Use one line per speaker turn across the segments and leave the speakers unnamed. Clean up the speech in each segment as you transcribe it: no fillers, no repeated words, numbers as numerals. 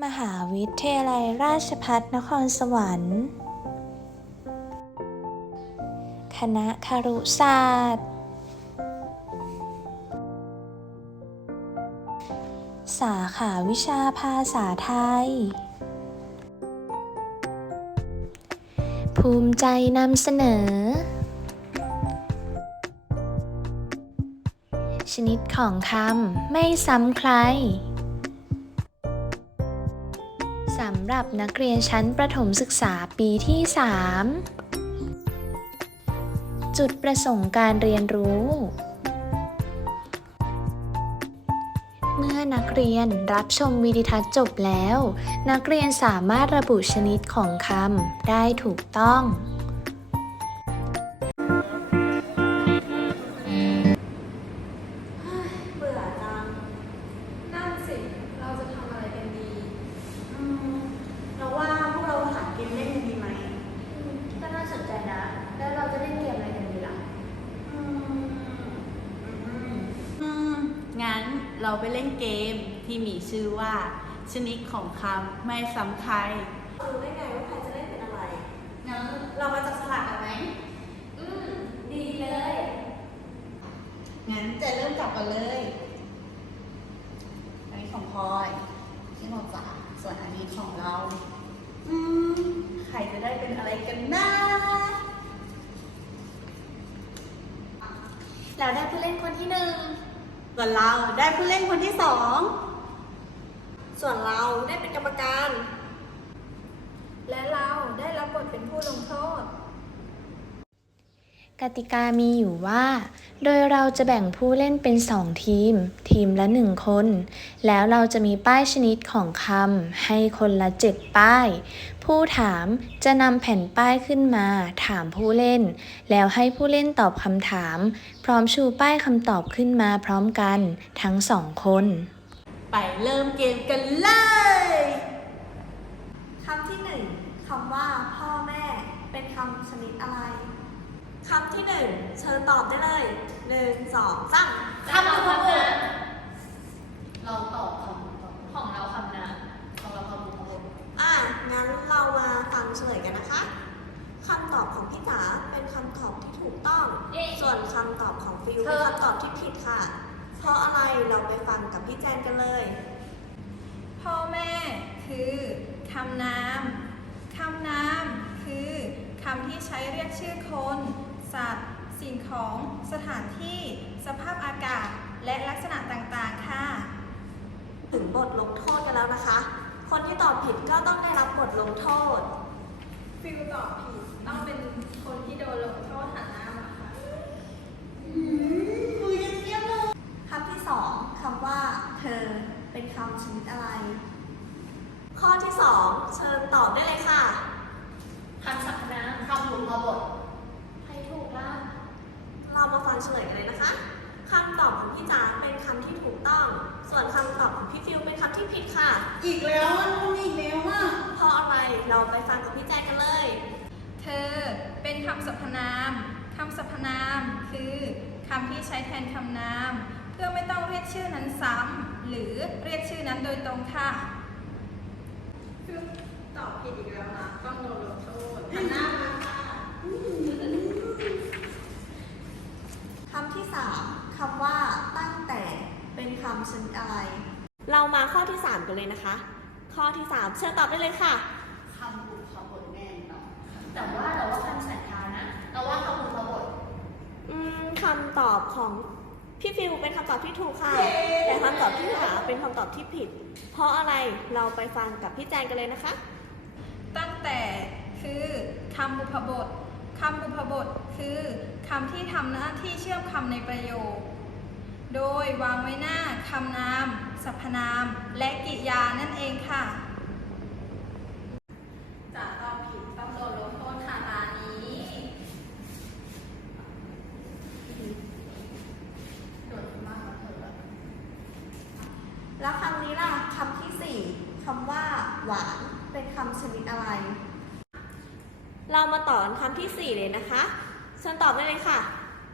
มหาวิทยาลัยราชภัฏนครสวรรค์คณะครุศาสตร์สาขาวิชาภาษาไทยภูมิใจนำเสนอชนิดของคำไม่ซ้ำใครสำหรับนักเรียนชั้นประถมศึกษาปีที่ 3 จุดประสงค์การเรียนรู้ เมื่อนักเรียนรับชมวิดีทัศน์จบแล้ว นักเรียนสามารถระบุชนิดของคำได้ถูกต้อง
เบื่อจังนั่นสิ เราจะทำอะไรกันดี เราว่าพวกเราหาเกมเล่นกันดีไหมก็น่าสนใจนะ แล้วเราจะเล่นเกมอะไรกันดีล่ะ
งั้นเราไปเล่นเกมที่มีชื่อว่าชนิดของคำไม่ซ้ำใคร
รู้ได้ไงว่าใครจะเล่นเป็นอะไร งั้นเรามาจับสลากกันไหมดีเลย
งั้นจะเริ่มจับกันเลยอันนี้ของพลอยที่เราจับส่วนอันนี้ของเราใครจะได้เป็นอะไรกันนะ
เราได้ผู้เล่นคนที่ 1
ส่วนเราได้ผู้เล่นคนที่ 2
ส่วนเราได้เป็นกรรมการ และเราได้รับบทเป็นผู้ลงโทษ
กติกามีอยู่ว่า โดยเราจะแบ่งผู้เล่นเป็น2ทีม ทีมละ1 คน แล้วเราจะมีป้ายชนิดของคำให้คนละ7 ป้าย ผู้ถามจะนำแผ่นป้ายขึ้นมาถามผู้เล่น แล้วให้ผู้เล่นตอบคำถาม พร้อมชูป้ายคำตอบขึ้นมาพร้อมกันทั้ง2 คน
ไปเริ่มเกมกันเลย
คำที่ 1 คำว่าพ่อแม่เป็นคำชนิดอะไร คำที่ 1 เชิญตอบได้เลย 1 2 3
คำเราคำนะเราตอบคำของเราคำนะของเราคำบุคคล
งั้นเรามาฟังเฉลยกันนะคะ คำตอบของพี่จ๋าเป็นคำตอบที่ถูกต้อง ส่วนคำตอบของฟิวเป็นคำตอบที่ผิดค่ะ เพราะอะไรเราไปฟังกับพี่แจนกันเลย
พ่อแม่คือคำนามคำนามคือคำที่ใช้เรียกชื่อคน สัตว์ สิ่งของ สถานที่ สภาพอากาศ และลักษณะต่างๆ ค่ะ
ถึงบทลงโทษกันแล้วนะคะ คนที่ตอบผิดก็ต้องได้รับบทลงโทษ
ฟิลตอบผิดต้องเป็นคนที่โดนลงโทษหันหน้ามาค่ะ
คำที่ 2 คำว่า เธอเป็นคำชนิดอะไร ข้อที่ 2 เชิญตอบได้เลยค่ะ
คำสรรพนามคำบุพบทใครถูกล่ะ
เรามาฟังเฉลยกันเลยนะคะ คำตอบของพี่จ๋าเป็นคำที่ถูกต้อง ส่วนคำตอบของพี่ฟิวเป็นคำที่ผิดค่ะ
อีกแล้วมันอีกแล้วอ่ะ
เพราะอะไร เราไปฟังกับพี่แจนกันเลย
เธอเป็นคำสรรพนามคำสรรพนามคือคำที่ใช้แทนคำนาม เพื่อไม่ต้องเรียกชื่อนั้นซ้ำหรือเรียกชื่อนั้นโดยตรงค่ะตอบผิดอีกแล้วนะต้องโดนลงโทษหันหน้ามาค่ะ
คำที่ 3 คำว่า ตั้งแต่เป็นคำชนิดอะไร เรามาข้อที่ 3 กันเลยนะคะ ข้อที่ 3 เชิญตอบได้เลยค่ะ
คำบุพบทแน่นอนแต่ว่าเราว่าคำสันธานนะเราว่าคำบุพบท
คำตอบของพี่ฟิวเป็นคำตอบที่ถูกค่ะ แต่คำตอบที่หาเป็นคำตอบที่ผิด เพราะอะไร เราไปฟังกับพี่แจนกันเลยนะคะ
ตั้งแต่คือคำบุพบทคำบุพบทคือคำที่ทำหน้าที่เชื่อมคำในประโยค โดยวางไว้หน้าคำนามสรรพนาม และกริยานั่นเองค่ะจะตอบผิดต้องโดนลงโทษค่ะตานี้โดนมากกว่าเธอ
แล้วคำนี้ล่ะ คำที่ 4 คำว่า หวานเป็นคำชนิดอะไร เรามาต่อกันคำที่ 4 เลยนะคะเชิญตอบได้เลยค่ะ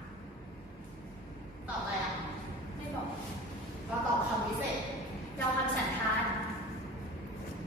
ตอบอะไรอ่ะไม่บอกเราตอบคำพิเศษเราคำสันธาน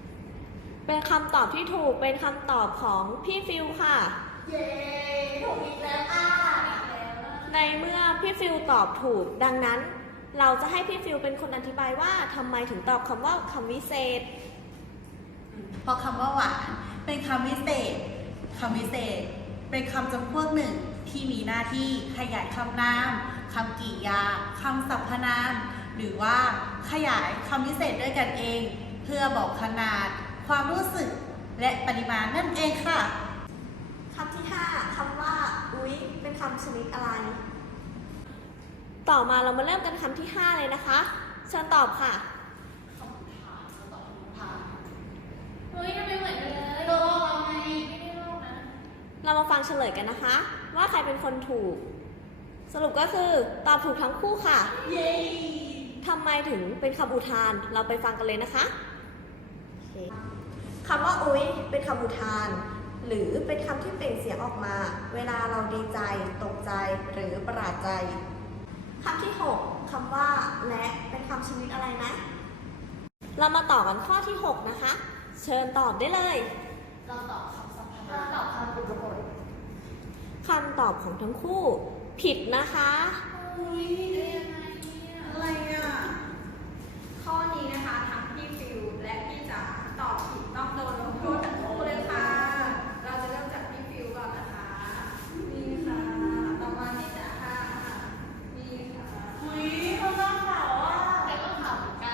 เป็นคำตอบที่ถูกเป็นคำตอบของพี่ฟิลค่ะ
เย้ถูกอีกแล้วอ่ะ
ในเมื่อพี่ฟิลตอบถูก ดังนั้น เราจะให้พี่ฟิลเป็นคนอธิบายว่าทำไมถึงตอบคำว่าคำวิเศษ
เพราะคำว่าหวานเป็นคำวิเศษ คำวิเศษ เป็นคำจำพวกหนึ่งที่มีหน้าที่ขยายคำนามคำกริยาคำสรรพนาม หรือว่าขยายคำวิเศษด้วยกันเอง เพื่อบอกขนาด ความรู้สึกและปริมาณนั่นเองค่ะ
คำที่ 5 คำว่า อุ๊ย เป็นคำชนิดอะไร ต่อมาเรามาเริ่มกันคำที่ 5 เลยนะคะ เชิญตอบค่ะ
เฮ้ยทำไมเหมือนกันเลยโลกเราไงไม่ได้โลกนะ
เรามาฟังเฉลยกันนะคะ ว่าใครเป็นคนถูก สรุปก็คือตอบถูกทั้งคู่ค่ะ
เย้
ทำไมถึงเป็นคำอุทาน เราไปฟังกันเลยนะคะคำว่าอุ๊ยเป็นคำอุทาน หรือเป็นคำที่เปล่งเสียงออกมา เวลาเราดีใจ ตกใจ หรือประหลาดใจคำที่ 6 คำว่าและเป็นคำชนิดอะไรนะ เรามาต่อกันข้อที่ 6 นะคะ เชิญตอบได้เลย
เราตอบคำสัมพันธ์เราตอบคำอุปบท
คำตอบของทั้งคู่ ผิดนะคะ
อุ้ยได้ยังไงเนี่ย
อะไรอ่ะ
ข้อนี้นะคะทั้งพี่ฟิวและพี่จ๋าตอบผิดต้องโดนลงโทษทั้งคู่เลยค่ะ เราจะเริ่มจากพี่ฟิวก่อนนะคะ นี่ค่ะ ต่อมาพี่จ๋าค่ะ นี่ค่ะ
อุ้ยเขาหน้าขาวอ่ะ
แต่ก็ถามเหมือนกัน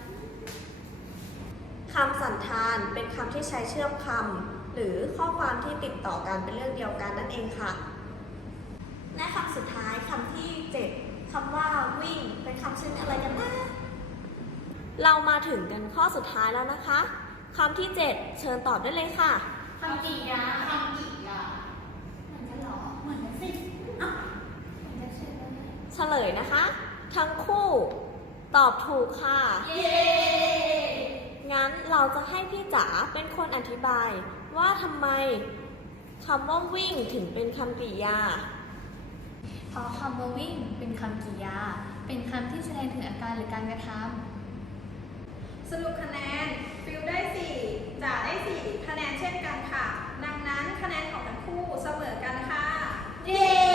คำสันธานเป็นคำที่ใช้เชื่อมคำหรือข้อความที่ติดต่อกันเป็นเรื่องเดียวกันนั่นเองค่ะ และคำสุดท้ายคำที่ 7 คำว่าวิ่งเป็นคำชนิดอะไรกันนะ เรามาถึงกันข้อสุดท้ายแล้วนะคะคำที่ 7 เชิญตอบได้เลยค่ะ
คำกริยาเหมือนกันเหรอ เหมือนกันสิอ้าวเหมือนกันเฉยเลย
เฉลยนะคะ ทั้งคู่ตอบถูกค่ะ
เย้
งั้นเราจะให้พี่จ๋าเป็นคนอธิบายว่าทำไมคำว่าวิ่งถึงเป็นคำกริยา
เพราะคำว่าวิ่งเป็นคำกริยา เป็นคำที่แสดงถึงอาการหรือการกระทำ
สรุปคะแนนฟิวได้ 4จ๋าได้ 4 คะแนนเช่นกันค่ะ ดังนั้นคะแนนของทั้งคู่เสมอกันค่ะ
เย้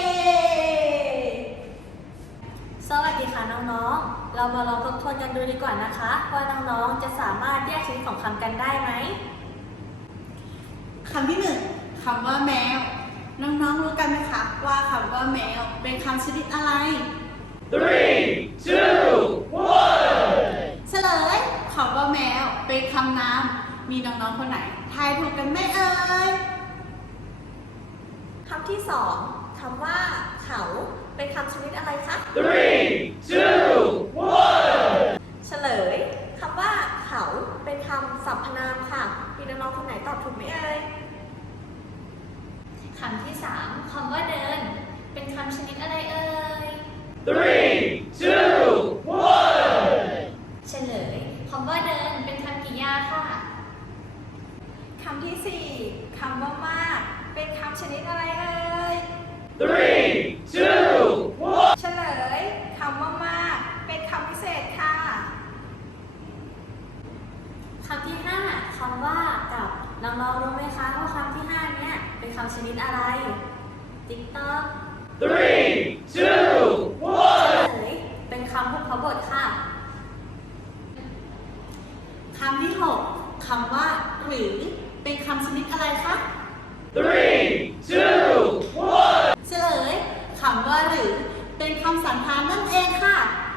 สวัสดีค่ะน้องๆ เรามาลองทบทวนกันดูดีกว่านะคะว่าน้องๆ จะสามารถแยกชนิดของคำกันได้ไหม
คำที่ 1 คำว่าแมว น้องๆรู้กันไหมคะว่าคำว่าแมวเป็นคำชนิดอะไร
3, 2, 1.
เฉลยคำว่าแมวเป็นคำนาม มีน้องๆคนไหนทายถูกกันไหมเอ่ย
คำที่ 2 คำว่าเขาเป็นคำชนิดอะไรคะ
3, 2, 1.
เฉลยคำว่าเขาเป็นคำสรรพนามค่ะมีน้องๆคนไหนตอบถูกไหมเอ่ย
คำที่ 3 คำว่าเดิน เป็นคำชนิดอะไรเอ่ย
3, 2, 1.
เฉลยคำว่าเดินเป็นคำกริยาค่ะ
คำที่ 4 คำว่ามาก เป็นคำชนิดอะไรเอ่ย
3, 2, 1.
เฉลยคำว่ามาก เป็นคำพิเศษค่ะ
คำที่ 5 คำว่ากับ น้องๆรู้ไหมคะว่าคำที่ 5 เนี่ยเป็นคำชนิดอะไร ติ๊กต๊อก
3, 2,
เฉลยเป็นคำพุทธบทค่ะ
คำที่ 6 คำว่าหรือเป็นคำชนิดอะไรคะ
3, 2, 1.
เฉลยคำว่าหรือเป็นคำสันธานนั่นเองค่ะ